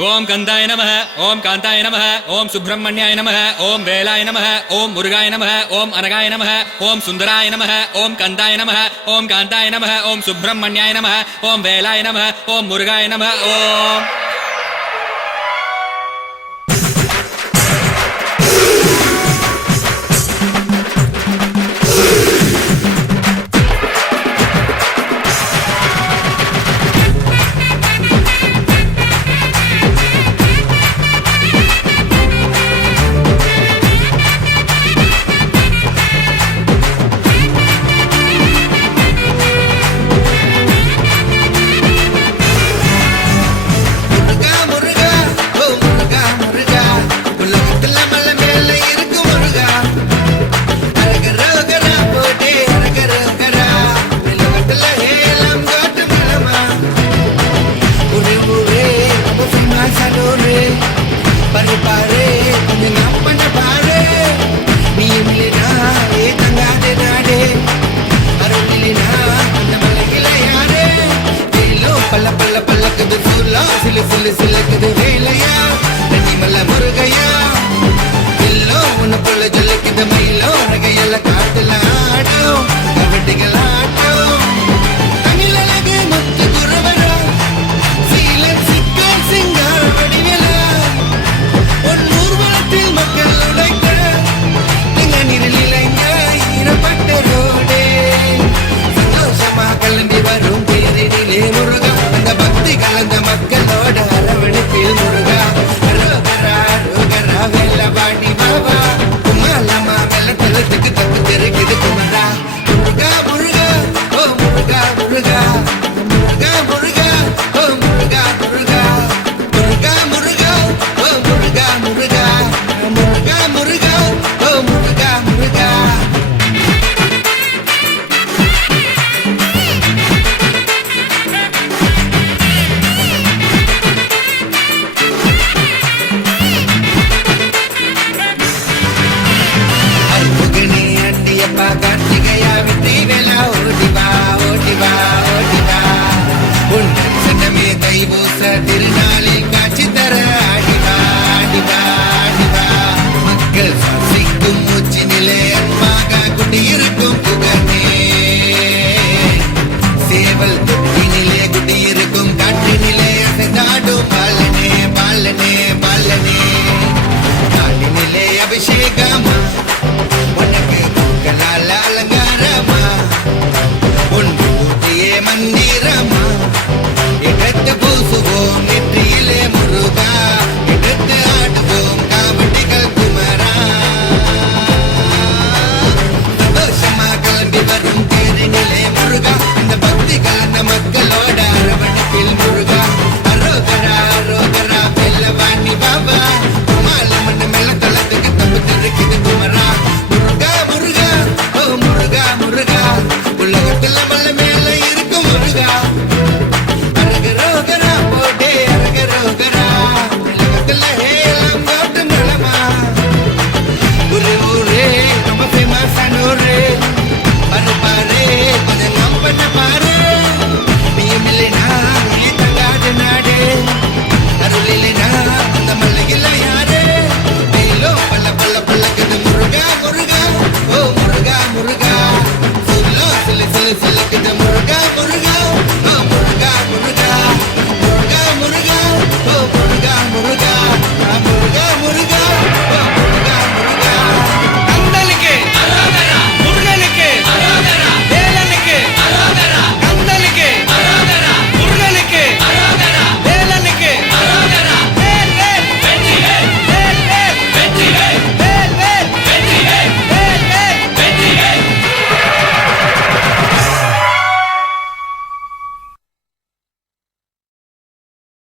ஓம் கந்தாய நமः ஓம் காந்தாய நமः ஓம் சுப்பிரமணியாய நமः ஓம் வேலாய நமः ஓம் முருகாய நமः ஓம் அனகாய நமः ஓம் சுந்தராய நமः ஓம் கந்தாய நமः ஓம் காந்தாய நமः ஓம் சுப்பிரமணியாய நமः ஓம் வேலாய நமः ஓம் முருகாய நமः ஓம் சிலக்குது வேலையா நன்னிமல்ல முருகையா எல்லோ உன்னை போல ஜொல்லிக்குது மயிலோ ரகையல்ல காட்டுல ஆடும் கபடிகள் ஆட்டும் தமிழ் அழகு முத்து குருவரா சீலன் சிக்கன் சிங்கார வடிவேலா உன் ஊர்வலத்தில் மக்கள் உடைக்க நீங்க நீரில் இளைஞ ஈரப்பட்ட ரோடே சந்தோஷமா கிளம்பி வரும் பேரினிலே முருகா அந்த பக்தி கலந்த மக்களோட